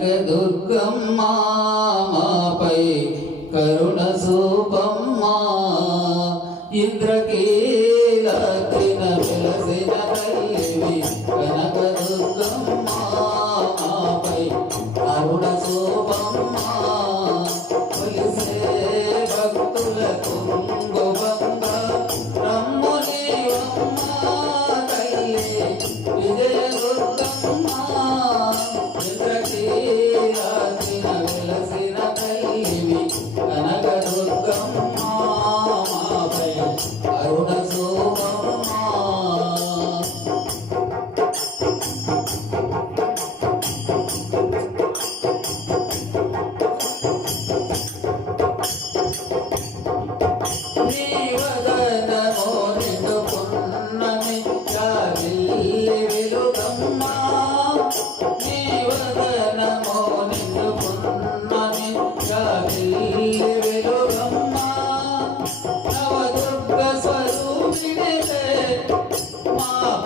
కనకదుర్గమ్మ మాపై కరుణ చూపమ్మా ఇంద్రకీలాద్రిన వెలసిన తల్లివి కనకదుర్గమ్మ మాపై కరుణ చూపమ్మా కొలిసే భక్తుల కుంగుబంగ రమ్మునివమ్మ తల్లి విజయదుర్గమ్మ ఇంద్రకీలాద్రిన వెలసిన తల్లివి కనకదుర్గమ్మ మాపై కరుణ చూపమ్మా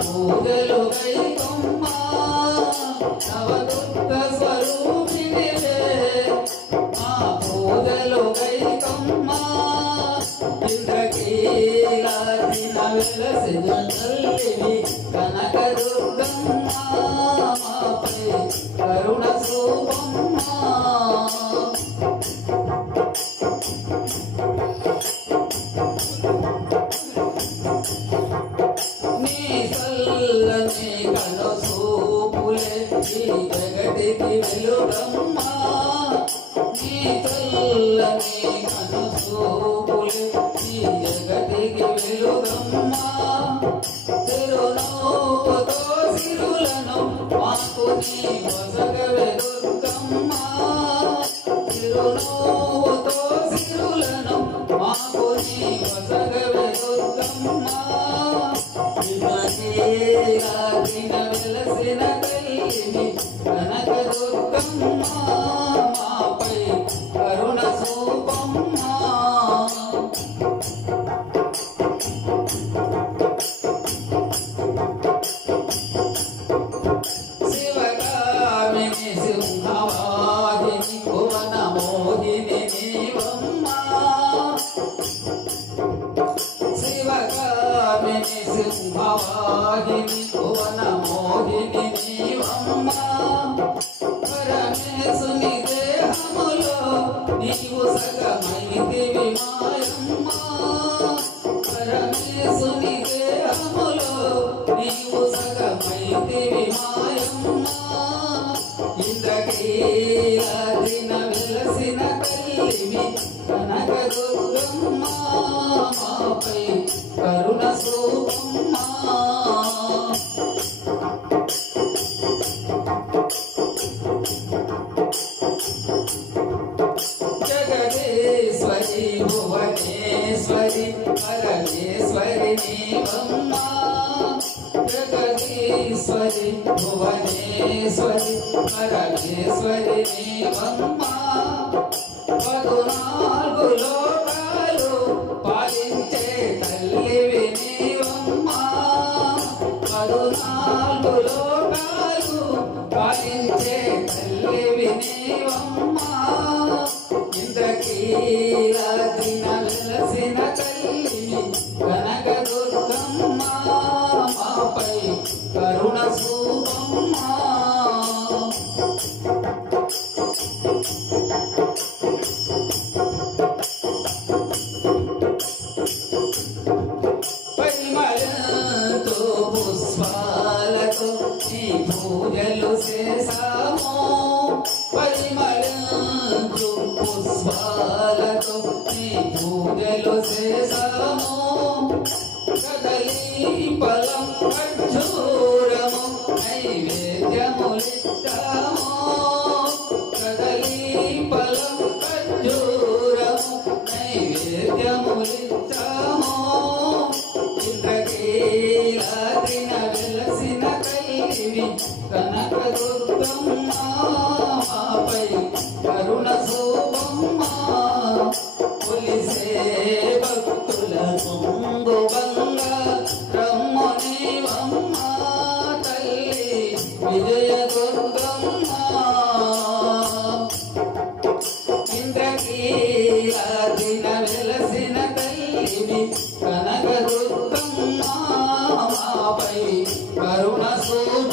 పూజలు గైకొమ్మ నవదుర్గ స్వరూపిణివే మా పూజలు గైకొమ్మ ఇంద్రకీలాద్రిన వెలసిన తల్లివి కనకదుర్గమ్మ మాపై కరుణ చూపమ్మా కనుసూపులే ఈ జగతికి వెలుగమ్మా నీ చల్లని కనుసూపులే ఈ జగతికి వెలుగమ్మా తిరునవ్వుతో సిరులను మాకు నీ వసగవే దుర్గమ్మా తిరునవ్వుతో సిరులను మాకు నీ వసగవే దుర్గమ్మా ఇంద్రకీలాద్రిన వెలసిన తల్లివి కనకదుర్గమ్మ మాపై కరుణ చూపమ్మా శివగామిని సింహవాహిని భువన మోహిని నీవమ్మా శివగామిని సింహవాహిని భువన మోహిని నీవమ్మా పరమేశుని దేహములో నీవు సగమైతివి మాయమ్మా పరమేశుని దేహములో నీవు సగమైతివి మాయమ్మా ఇంద్రకీలాద్రిన వెలసిన తల్లివి కనకదుర్గమ్మ మాపై కరుణ చూపమ్మా జగదీశ్వరి భువనేశ్వరి పరమేశ్వరి నీవమ్మా జగదీశ్వరి భువనేశ్వరి పరమేశ్వరి నీవమ్మా 14 లోకాలు పాలించే తల్లివి నీవమ్మా 14 లోకాలు పాలించే తల్లివి నీవమ్మా ఇంద్రకీలాద్రిన వెలసిన తల్లివి కనకదుర్గమ్మ మాపై కరుణ చూపమ్మా పరిమళంతో పుష్పాలతో నీ పూజలు చేసాము పరిమళంతో పుష్పాలతో నీ పూజలు చేసాము కదలీ ఫలం ఖర్జూరము నైవేద్యములిచ్చాము కదలీ ఫలం ఖర్జూరము నైవేద్యములిచ్చాము ఇంద్రకీలాద్రిన వెలసిన తల్లివి కనకదుర్గమ్మ మాపై కరుణ చూపమ్మా కొలిసే భక్తుల కుంగుబంగ రమ్మునివమ్మ తల్లి విజయదుర్గమ్మ మాపై కరుణ చూడు